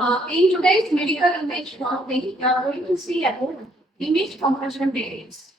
In today's medical image modeling, we are going to see about image compression techniques.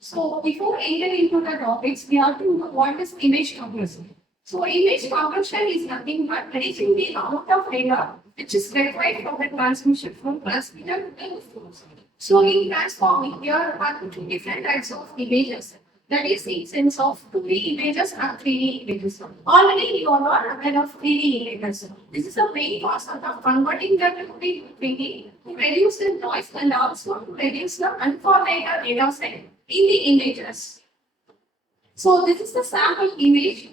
So before entering into the topics, we have to know what is image compression. So image compression is nothing but reducing the amount of data which is required for the transmission from transmitter to the source. So in transforming, here are two different types of images. That is the sense of 2D images and 3D images. Already you are not aware of 3D images. This is the main concept of converting them to 3D to reduce the noise and also to reduce the uncorrelated data set in the images. So this is the sample image,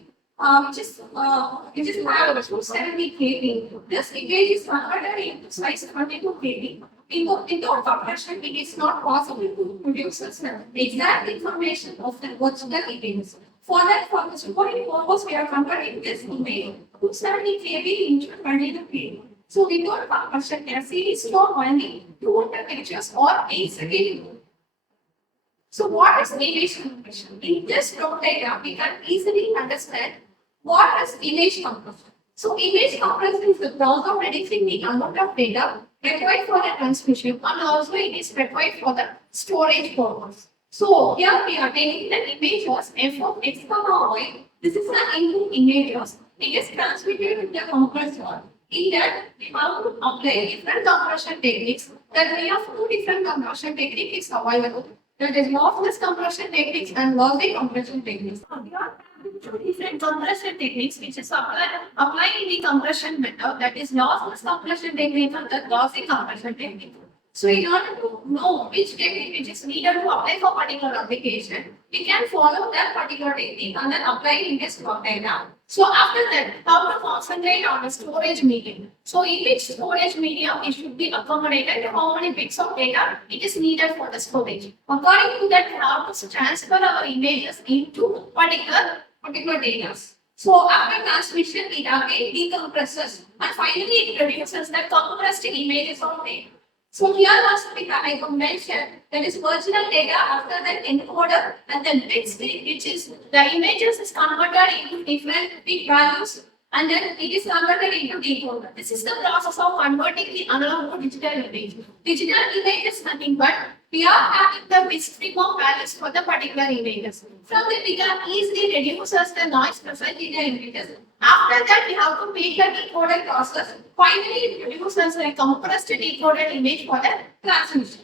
which is have 270 kb. This image is converted into size 22 kb. Without compression, it is not possible to produce the exact information of the original image. For that purpose, we are converting this image 270 kb into 22 kb. So without compression, a series store only 200 pictures or 8 seconds. So what is image compression? In this flow diagram, we can easily understand what is image compression. So image compression is the process of reducing the amount of data required for the transmission and also it is required for the storage purpose. So here we are taking the image was f of x comma y. This is the input images. It is transmitted in the compressor. In that, we have to apply different compression techniques. That we have two different compression techniques available. That is lossless compression techniques and lossy compression techniques. We are having two different compression techniques which is applying the compression method, that is lossless compression technique and the lossy compression technique. So in order to know which technique which is needed to apply for particular application, we can follow that particular technique and then apply it in this block diagram. So after that, how to concentrate on the storage medium. So in which storage medium it should be accommodated, how many bits of data it is needed for the storage. According to that, how to transfer our images into particular data. So after transmission, it again decompresses and finally it produces the compressed images of data. So here also I could mention that is original data after that encoder and then bit stream, which is the images is converted into different bit values and then it is converted into decoder. This is the process of converting the analog to digital image. Digital image is nothing but we are having the bit stream of values for the particular images. From that we can easily reduce the noise present in the images. After that, we have to make the decoded process. Finally, it produces a compressed decoded image for the transmission.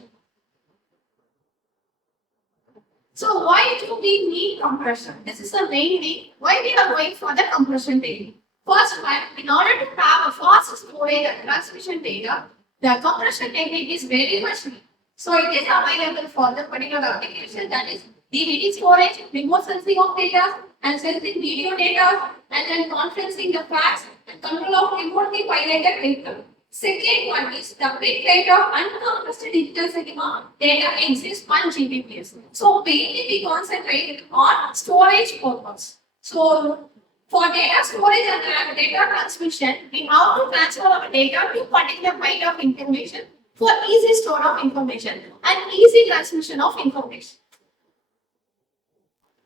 So, why do we need compression? This is the main thing. Why we are going for the compression technique. First one, in order to have a fast storage and transmission data, the compression technique is very much needed. So, it is available for the particular application, that is DVD storage, remote sensing of data, and sensing video data, and then conferencing the facts and control of remotely piloted vehicle. Second one is the big rate of uncompressed digital cinema data exists 1 Gbps. So mainly we concentrate on storage purpose. So for data storage and data transmission, we have to transfer our data to particular byte of information for easy store of information and easy transmission of information.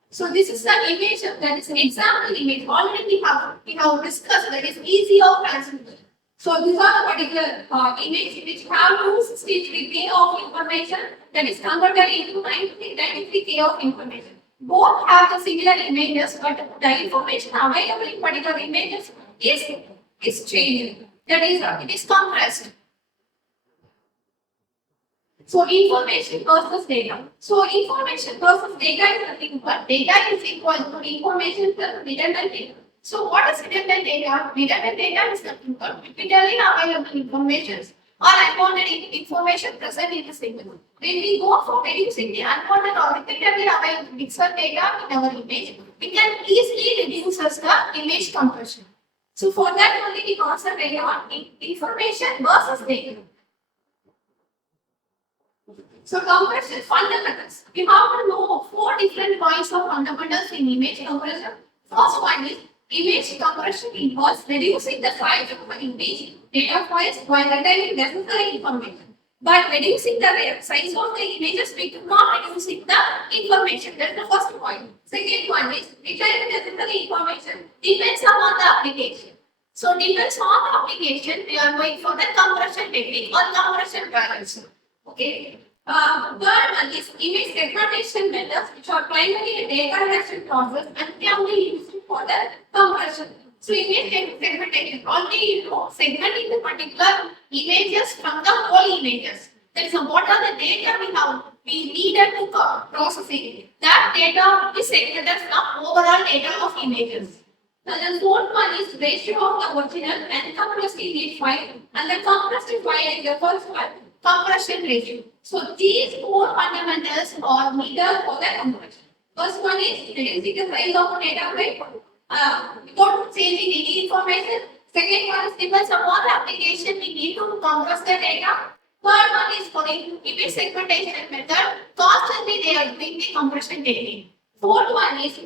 So this is an image that is an example image. Already we have discussed that is easy of transmission. So these are the particular image which have 263K of information that is converted into 93K of information. Both have the similar images, but the information available in particular images is changed. That is, it is compressed. So information versus data. So information versus data is nothing but data is equal to information plus redundant data. So what is redundant data? Redundant data is nothing but repeatedly available information or unwanted information present in the signal. When we go for reducing the unwanted or repeatedly available pixel data in our image, we can easily reduce the image compression. So for that only we concentrate on information versus data. So compression fundamentals. We have to know 4 different kinds of fundamentals in image compression. First one is image compression involves reducing the size of the image data files while retaining necessary information. But reducing the size of the images, we do not reducing the information. That's the first point. Second one is retaining necessary information depends upon the application. So depends on the application, we are going for the compression technique or compression balance. Okay. Third one is image segmentation methods, which are primarily a data collection process and can be used for the compression. So image segmentation, only segmenting the particular images from the whole images. That is what are the data we needed to process it. That data will be segmented from overall data of images. Now the fourth one is ratio of the original and compressed image file, and the compressed file is the first one, compression ratio. So these four fundamentals are needed for the compression. First one is reducing the size of the data file without changing any information. Second one is depends upon the application we need to compress the data. Third one is for the image segmentation method. Constantly they are doing the compression technique. Fourth one is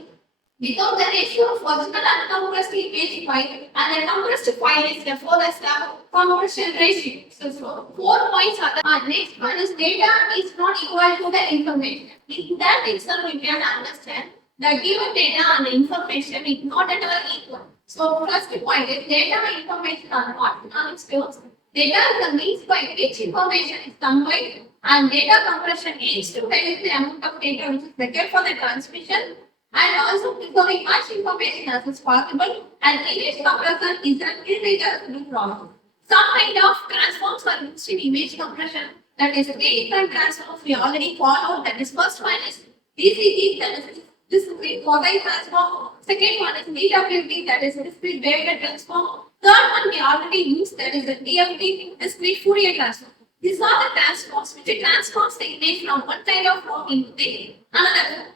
without the ratio of original and compressed image file, and the compressed file is therefore as the compression ratio. So 4 points are the next one is data is not equal to the information. In that itself we can understand the given data and the information is not at all equal. So first point is data and information are not non-equal. Data is the means by which information is combined, and data compression aims to reduce the amount of data which is required for the transmission and also preserving much information as is possible, and image compression is an irreversible process. Some kind of transforms are used in image compression. That is three different transforms we already followed. That is first one is DCT, that is discrete Fourier transform. Second one is DWT, that is discrete Weber transform. Third one we already used, that is the DFT, discrete Fourier transform. These are the transforms which transforms the image from one kind of form into the another.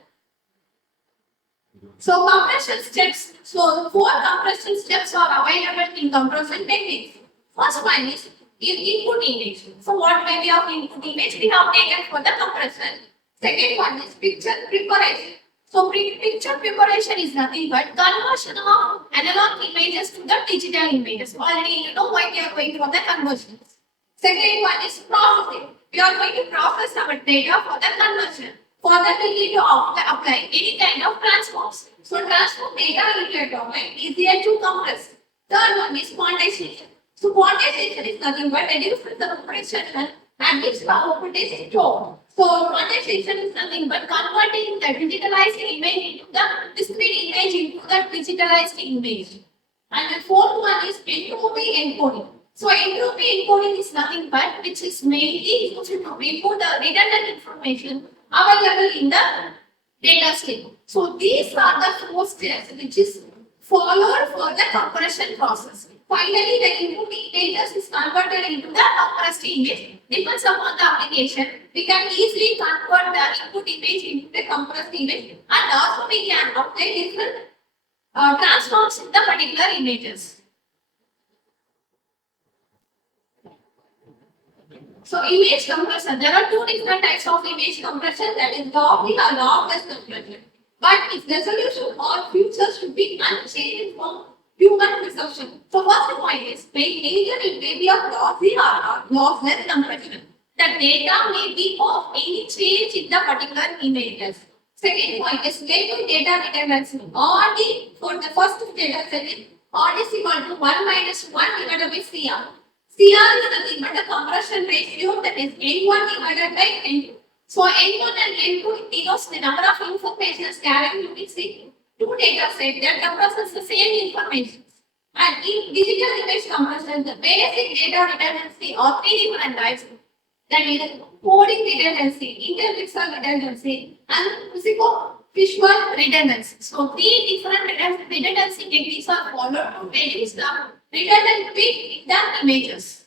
So compression steps. So 4 compression steps are available in compression techniques. First one is input image. So what may be of input image we have taken for the compression. Second one is picture preparation. So picture preparation is nothing but conversion of analog images to the digital images. Already you know why we are going for the conversions. Second one is processing. We are going to process our data for the conversion. For that we need to apply any kind of transforms. So transform data into a domain easier to compress. Third one is quantization. So quantization is nothing but reduces the compression and gives power voltage stored. So quantization is nothing but converting the digitalized image into the discrete image into the digitalized image. And the fourth one is entropy encoding. So entropy encoding is nothing but which is mainly used to remove the redundant information available in the data stream. So these are the 4 steps which is followed for the compression process. Finally, the input images is converted into the compressed image. Depends upon the application, we can easily convert the input image into the compressed image, and also we can apply different transforms in the particular images. So image compression, there are 2 different types of image compression, that is logly or logless compression. But its resolution or features should be unchanged from human perception. So first point is either it may be of lossy or lossless compression. The data may be of any change in the particular images. Second point is relative data redundancy. For the first data set is R is equal to 1 minus 1 divided by CR. CR is nothing but the compression ratio, that is N1 divided by N2. So N1 and N2 denotes the number of informations carried to be seen. 2 data sets that compresses the same information. And in digital image compression, the basic data redundancy are 3 different types. That is coding redundancy, interpixel redundancy, and physical redundancy. So 3 different redundancy techniques are followed to reduce the redundancy in the images.